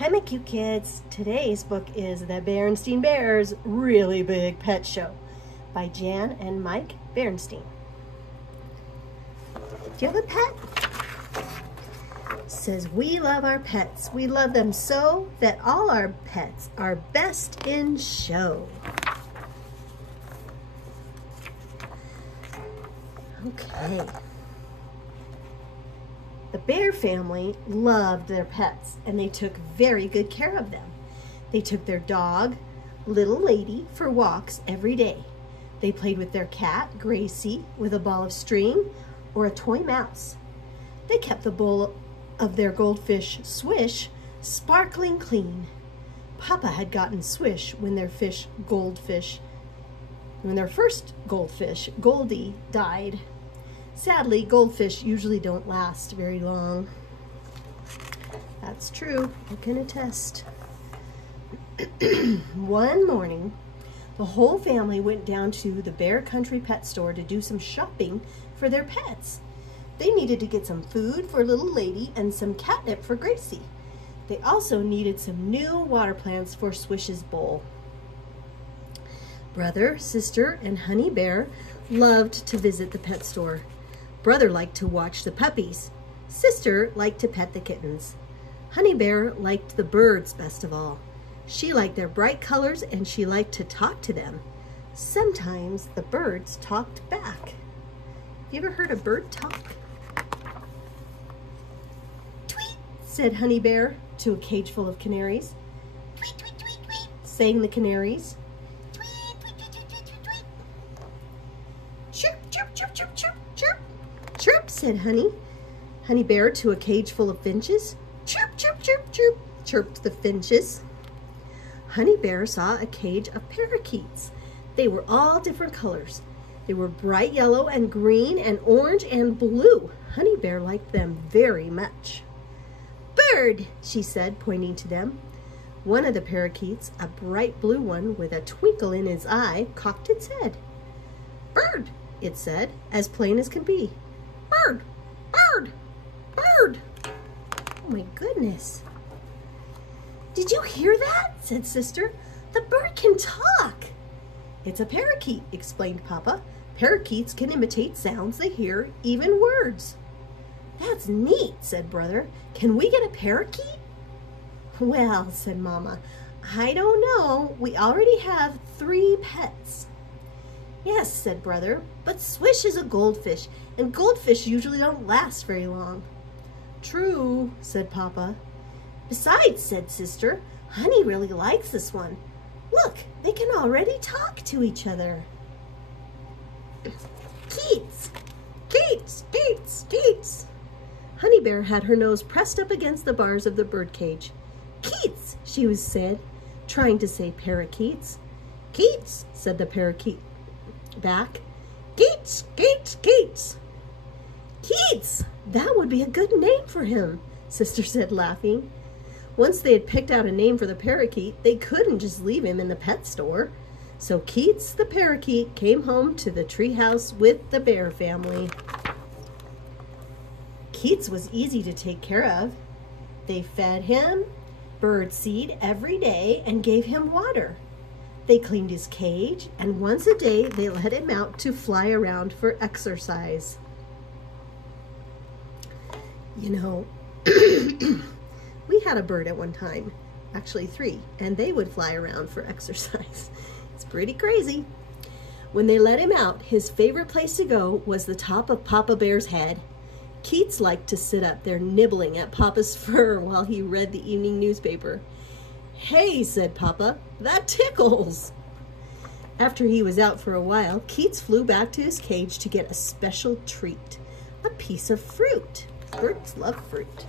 Hi, my cute kids. Today's book is The Berenstain Bears Really Big Pet Show by Jan and Mike Berenstain. Do you have a pet? It says, we love our pets. We love them so that all our pets are best in show. Okay. The bear family loved their pets, and they took very good care of them. They took their dog, Little Lady, for walks every day. They played with their cat, Gracie, with a ball of string or a toy mouse. They kept the bowl of their goldfish, Swish, sparkling clean. Papa had gotten Swish when their first goldfish, Goldie, died. Sadly, goldfish usually don't last very long. That's true, I can attest. One morning, the whole family went down to the Bear Country Pet Store to do some shopping for their pets. They needed to get some food for Little Lady and some catnip for Gracie. They also needed some new water plants for Swish's bowl. Brother, sister, and Honey Bear loved to visit the pet store. Brother liked to watch the puppies. Sister liked to pet the kittens. Honey Bear liked the birds best of all. She liked their bright colors and she liked to talk to them. Sometimes the birds talked back. You ever heard a bird talk? Tweet, said Honey Bear to a cage full of canaries. Tweet, tweet, tweet, tweet, sang the canaries. Tweet, tweet, tweet, tweet, tweet, tweet. Chirp, chirp, chirp, chirp, chirp, chirp. Chirp, said Honey Bear to a cage full of finches. Chirp, chirp, chirp, chirp, chirped the finches. Honey Bear saw a cage of parakeets. They were all different colors. They were bright yellow and green and orange and blue. Honey Bear liked them very much. Bird, she said, pointing to them. One of the parakeets, a bright blue one with a twinkle in his eye, cocked its head. Bird, it said, as plain as can be. Bird, bird, bird. Oh my goodness. Did you hear that? Said Sister. The bird can talk. It's a parakeet, explained Papa. Parakeets can imitate sounds they hear, even words. That's neat, said Brother. Can we get a parakeet? Well, said Mama, I don't know. We already have 3 pets. Yes, said Brother, but Swish is a goldfish, and goldfish usually don't last very long. True, said Papa. Besides, said Sister, Honey really likes this one. Look, they can already talk to each other. Keats, Keats, Keats, Keats. Honey Bear had her nose pressed up against the bars of the birdcage. Keats, she said, trying to say parakeets. Keats, said the parakeet back. Keats, Keats, Keats. Keats, that would be a good name for him, Sister said, laughing. Once they had picked out a name for the parakeet, they couldn't just leave him in the pet store. So Keats the parakeet came home to the treehouse with the bear family. Keats was easy to take care of. They fed him bird seed every day and gave him water. They cleaned his cage, and once a day they let him out to fly around for exercise. You know, we had a bird at one time, actually 3, and they would fly around for exercise. It's pretty crazy. When they let him out, his favorite place to go was the top of Papa Bear's head. Keats liked to sit up there nibbling at Papa's fur while he read the evening newspaper. Hey, said Papa, that tickles. After he was out for a while, Keats flew back to his cage to get a special treat, a piece of fruit. Birds love fruit.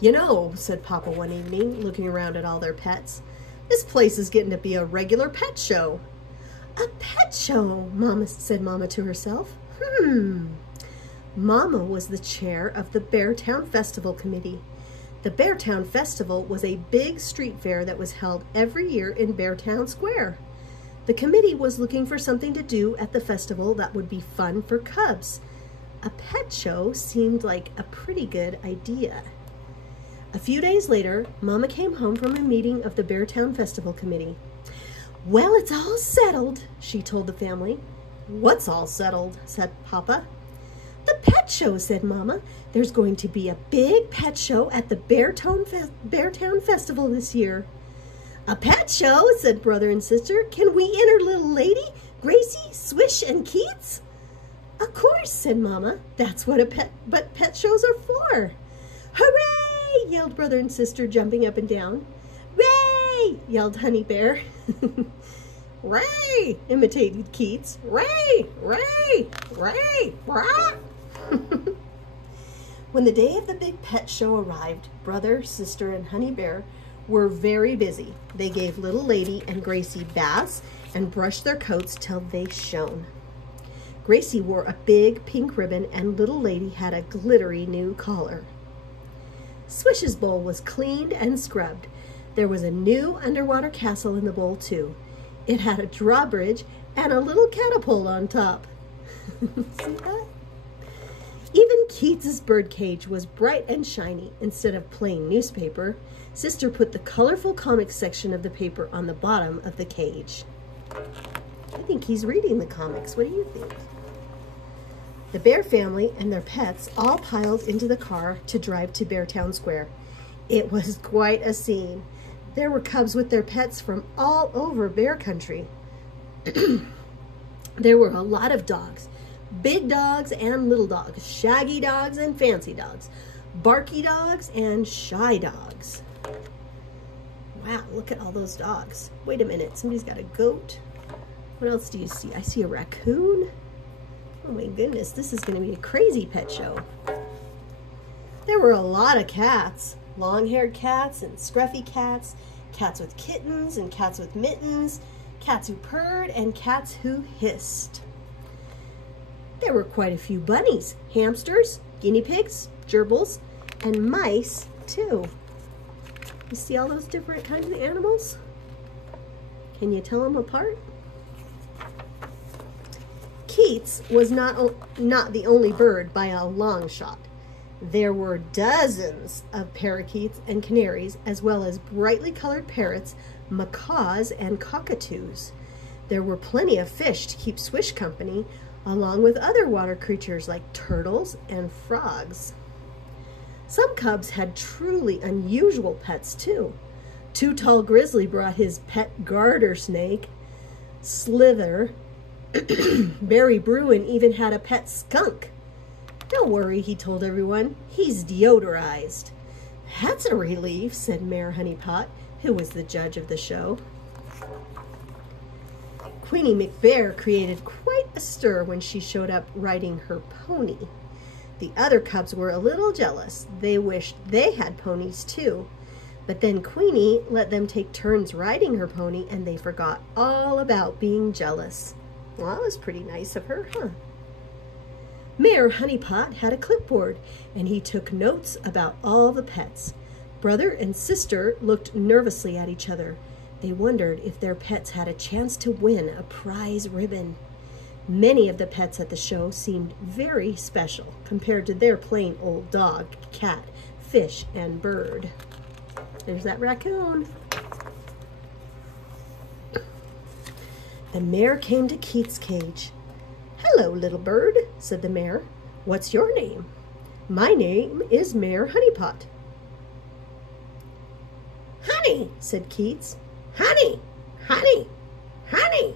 You know, said Papa one evening, looking around at all their pets, this place is getting to be a regular pet show. A pet show, said Mama to herself. Mama was the chair of the Beartown Festival Committee. The Beartown Festival was a big street fair that was held every year in Beartown Square. The committee was looking for something to do at the festival that would be fun for cubs. A pet show seemed like a pretty good idea. A few days later, Mama came home from a meeting of the Beartown Festival Committee. "Well, it's all settled," she told the family. "What's all settled?" said Papa. "The pet show," said Mama. "There's going to be a big pet show at the Beartown Festival this year." "A pet show?" said brother and sister. "Can we enter little lady, Gracie, Swish, and Keats?" "Of course," said Mama. "That's what pet shows are for." "Hooray!" yelled brother and sister, jumping up and down. "Ray!" yelled Honey Bear. "Ray!" imitated Keats. "Ray! Ray! Ray! Rah!" When the day of the big pet show arrived, brother, sister, and Honey Bear were very busy. They gave little lady and Gracie baths and brushed their coats till they shone. Gracie wore a big pink ribbon and little lady had a glittery new collar. Swish's bowl was cleaned and scrubbed. There was a new underwater castle in the bowl too. It had a drawbridge and a little catapult on top. See that? Even Keats's birdcage was bright and shiny instead of plain newspaper. Sister put the colorful comics section of the paper on the bottom of the cage. I think he's reading the comics. What do you think? The Bear family and their pets all piled into the car to drive to Beartown Square. It was quite a scene. There were cubs with their pets from all over bear country. There were a lot of dogs, big dogs and little dogs, shaggy dogs and fancy dogs, barky dogs and shy dogs. Wow, look at all those dogs. Wait a minute, somebody's got a goat. What else do you see? I see a raccoon. Oh my goodness, this is going to be a crazy pet show. There were a lot of cats. Long-haired cats and scruffy cats, cats with kittens and cats with mittens, cats who purred and cats who hissed. There were quite a few bunnies, hamsters, guinea pigs, gerbils, and mice too. You see all those different kinds of animals? Can you tell them apart? Keats was not the only bird by a long shot. There were dozens of parakeets and canaries, as well as brightly colored parrots, macaws, and cockatoos. There were plenty of fish to keep Swish company, along with other water creatures like turtles and frogs. Some cubs had truly unusual pets too. Too Tall Grizzly brought his pet garter snake. Slither, Barry Bruin even had a pet skunk. "Don't worry," he told everyone. "He's deodorized." "That's a relief," said Mayor Honeypot, who was the judge of the show. Queenie McBear created quite a stir when she showed up riding her pony. The other cubs were a little jealous. They wished they had ponies too. But then Queenie let them take turns riding her pony and they forgot all about being jealous. Well, that was pretty nice of her, huh? Mayor Honeypot had a clipboard, and he took notes about all the pets. Brother and sister looked nervously at each other. They wondered if their pets had a chance to win a prize ribbon. Many of the pets at the show seemed very special compared to their plain old dog, cat, fish, and bird. There's that raccoon. The mayor came to Keats' cage. "Hello, little bird," said the mayor. "What's your name?" "My name is Mayor Honeypot." "Honey," said Keats. "Honey, honey, honey."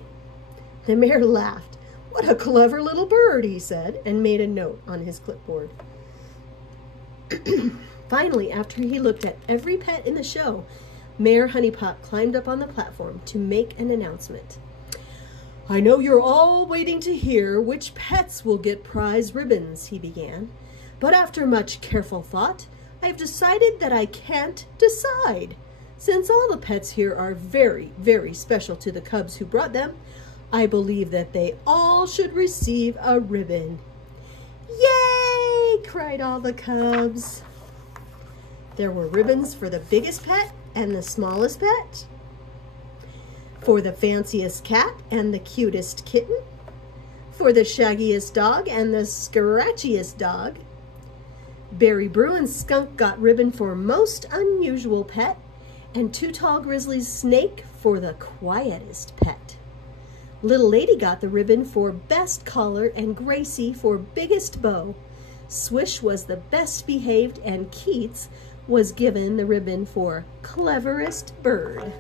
The mayor laughed. "What a clever little bird," he said, and made a note on his clipboard. Finally, after he looked at every pet in the show, Mayor Honeypot climbed up on the platform to make an announcement. "I know you're all waiting to hear which pets will get prize ribbons," he began. "But after much careful thought, I've decided that I can't decide. Since all the pets here are very, very special to the cubs who brought them, I believe that they all should receive a ribbon." "Yay!" cried all the cubs. There were ribbons for the biggest pet and the smallest pet, for the fanciest cat and the cutest kitten, for the shaggiest dog and the scratchiest dog. Berry Bruin's skunk got ribbon for most unusual pet, and Too Tall Grizzly's snake for the quietest pet. Little Lady got the ribbon for best collar and Gracie for biggest bow. Swish was the best behaved, and Keats was given the ribbon for cleverest bird.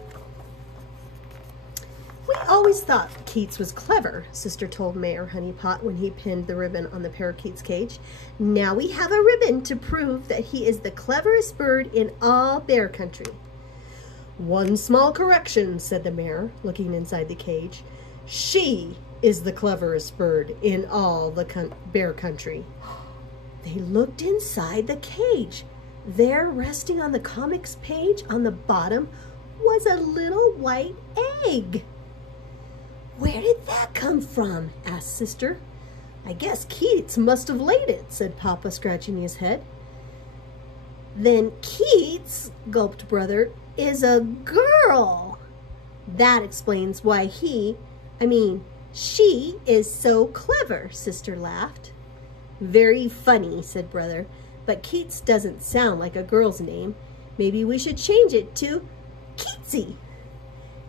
We always thought Keats was clever, Sister told Mayor Honeypot when he pinned the ribbon on the parakeet's cage. Now we have a ribbon to prove that he is the cleverest bird in all bear country. One small correction, said the mayor, looking inside the cage. She is the cleverest bird in all the bear country. They looked inside the cage. There, resting on the comics page on the bottom, was a little white egg. Where did that come from? Asked Sister. I guess Keats must have laid it, said Papa, scratching his head. Then Keats, gulped Brother, is a girl. That explains why she is so clever, Sister laughed. Very funny, said Brother, but Keats doesn't sound like a girl's name. Maybe we should change it to Keatsy.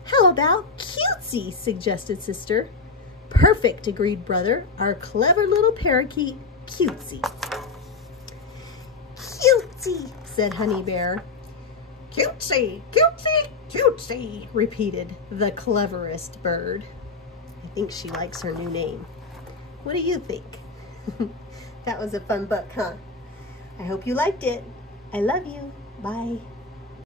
How about Cutesy, suggested Sister. Perfect, agreed Brother. Our clever little parakeet, Cutesy. Cutesy, said Honey Bear. Cutesy, cutesy, cutesy, repeated the cleverest bird. I think she likes her new name. What do you think? That was a fun book, huh? I hope you liked it. I love you. Bye.